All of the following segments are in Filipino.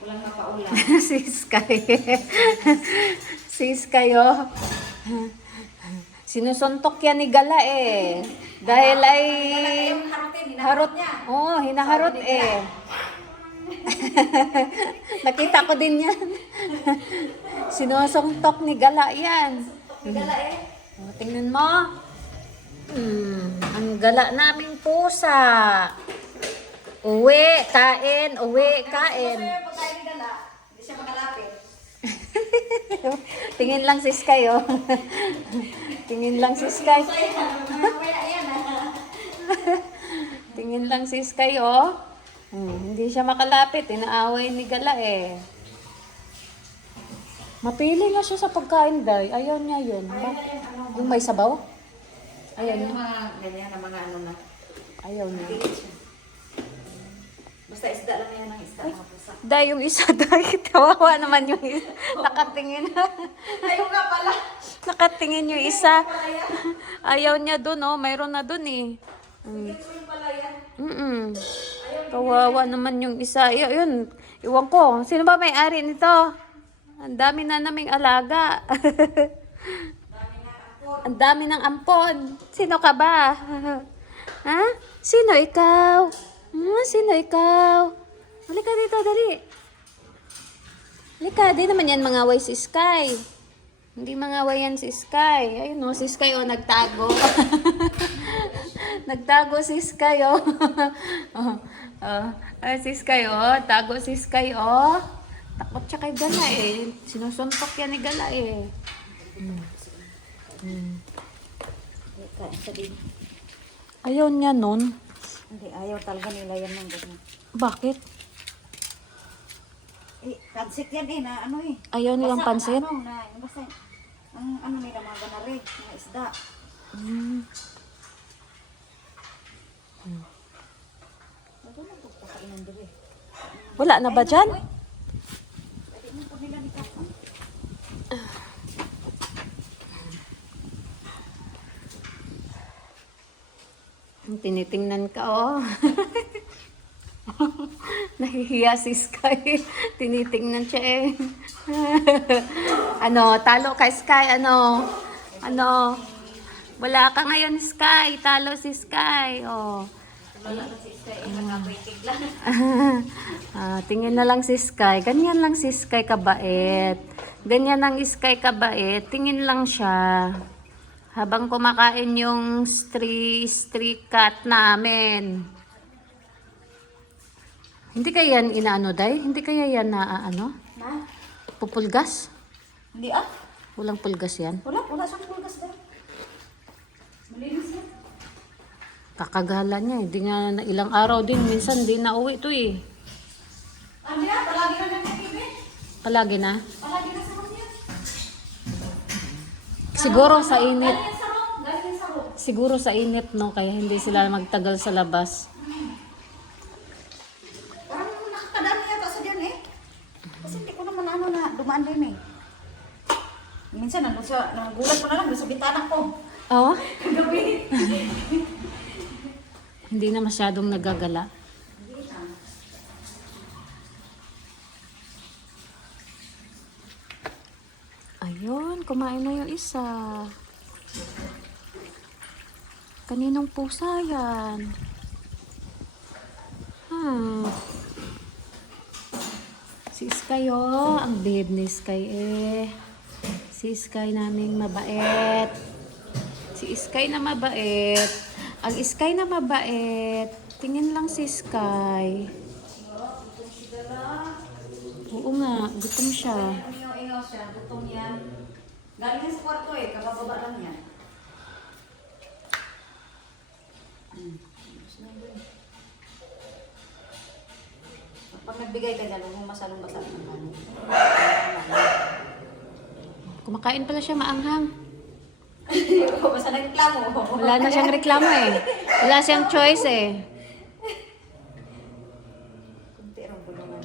Walang mapaulam. Si Sky. Si Sky, oh. Sinusuntok yan ni Gala eh. Dahil ay... Yung harutin, Harot. niya. Oo, hinaharot eh. Nakita ko din yan. Sinusuntok ni Gala yan. Gala eh. Oh, tingnan mo. Ang gala naming pusa. Uwi, kain, uwi, kain. Kasi pagkain ni Gala, hindi siya makalapit. Tingin lang si Sky, oh. Tingin lang si Sky. So yan, mamaya yan Tingin lang si Sky, oh. Hindi siya makalapit. Inaaway ni Gala, eh. Mapili nga siya sa pagkain, Day. Ayaw niya yun. Yung may sabaw? Ayaw Yung niya. mga ganyan na mga ano na. Ayaw niya. Pilit siya. Basta isda lang yan ang isda, mga pusa. Day, yung isa, Day. Tawawa naman yung isa. Nakatingin. Ayaw nga pala. Nakatingin yung isa. Ayaw niya dun, oh. Mayroon na dun, eh. Bigyan ko yung pala yan. Kawawa naman yung isa. Yun. Iwan ko. Sino ba may-ari nito? Ang dami na naming alaga. Ang dami ng ampon. Sino ka ba? Ha? Sino ikaw? Sino ikaw? Halika dito, dali. Halika, di naman yan mangaway si Sky. Hindi mangaway yan si Sky. Ayun o, si Sky o, nagtago. Nagtago si Sky o. Ay, si Sky o, tago si Sky o. Takot siya kay Gala eh. Sinusuntok yan ni Gala eh. Ayaw niya nun. Hindi, ayaw talaga nila yan ng ganyan. Bakit? Pansit yan eh, na ano eh. Ayaw nilang pansit? Basta, ang ano nila, mga ganari, mga isda. Ito na ito, pakainan doon eh. Wala na ba dyan? Pwede mo po nila ni Kapon. Tinitingnan ka, oh. Nahihiya si Sky. Tinitingnan siya eh. Ano, talo ka Sky, ano? Ano? Wala ka ngayon Sky. Talo si Sky, oh. Wala na si Sky, nakapitig lang. Tingin na lang si Sky. Ganyan lang si Sky kabait. Ganyan ang Sky kabait. Tingin lang siya. Habang kumakain yung stray cat namin. Hindi kaya yan inaano, Day? Hindi kaya yan na ano? Na? Pupulgas? Hindi ah. Walang pulgas yan. Wala siyang pulgas daw. Malinis yan. Kakagala niya. Hindi nga na ilang araw din. Minsan di na uwi to eh. Hindi na, palagi na lang nakibi. Palagi na. Palagi na sa kanya. Siguro sa init. Galing sa room, galing sa room. Siguro sa init, no? Kaya hindi sila magtagal sa labas. Parang nakakadaan yata sa dyan eh. Kasi hindi ko naman ano na dumaan din eh. Minsan nandun siya, nagulat ko na lang doon sa bintana ko. Oh? Kagabi. Hindi na masyadong nagagala. Ayun, kumain na yung isa. Kaninong pusa yan? Si Sky, oh. Ang babe ni Sky, eh. Si Sky naming mabait. Si Sky na mabait. Ang Sky na mabait. Tingin lang si Sky. Oo nga, gutom siya. Ingaw siya, gutom yan. Galing yan sa kwarto eh, kabababa lang yan. Pag nagbigay ka dyan, huwag mong masalong-masalong ng kanin. Kumakain pala siya maanghang. Basta nagreklamo. Wala na siyang reklamo eh. Wala siyang choice eh. Kunti rin bulungan.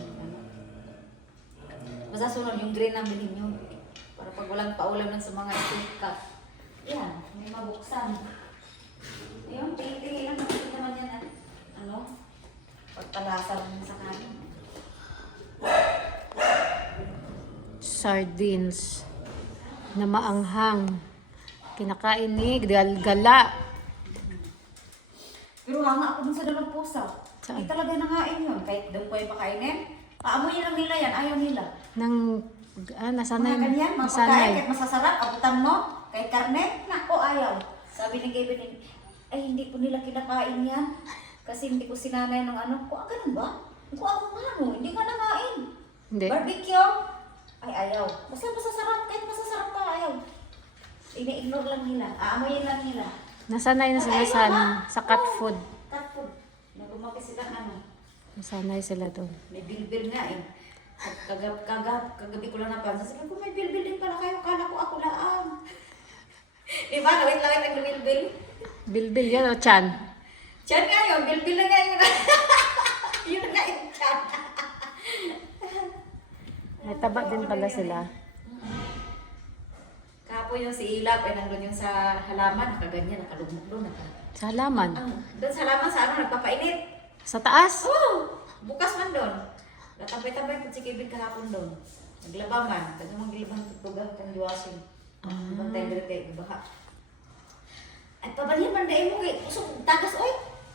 Basta sunod yung green ang bilhin nyo. Para pag walang paulam lang sa mga street cut. Yan, may mabuksan. Ayun, tingin lang naman yan. Ano? Pagpalasa lang sa kanin. sardines na maanghang. Kinakain ni Gala. Pero hanga ako dun sa dalang pusa. Saan? Hindi talaga nangain yun. Kahit doon ko yung pakainin. Paamoy lang nila yan. Ayaw nila. Nasanay. Mga ganyan, mga pagkain, Nasanay. kahit masasarap, abutan mo, kahit karne, nako ayaw. Sabi ni Kevin, ay hindi po nila kinakain yan. Kasi hindi ko sinanay ng ano. Kuha ganun ba? Kuha mo nga no, hindi ka nangain. Hindi. Barbecue, ay ayaw. Basta masasarap, kahit masasarap pa ayaw. Ini-ignore lang nila, aamoyin lang nila. Nasanay na sila sa cat food. Cat food. Nagumaki sila ano. Nasanay sila doon. May bilbil nga eh. Kagabi ko lang napansin. Sabi ko, may bilbil din pala kayo. Kala ko ako lang. Di ba? Lawit-lawit ang bilbil. Bilbil yan o Chan? Chan nga yun. Bilbil na nga yun. Yun nga yung chan. May taba din pala sila. Kapo yung si Ilap ay nandun yung sa halaman. Nakaganyan, nakalugmok doon. Sa halaman? Doon sa halaman sa ano, nagpapainit. Sa taas? Oh! Bukas man doon. Natabay-tabay ko si Kevin kahapon doon. Naglaba man. Kasi maglibang tutugang kang diwasin. Ibang tender kayo, baha. Ay, pabalhin man dahil mo kay usok tagas, oy!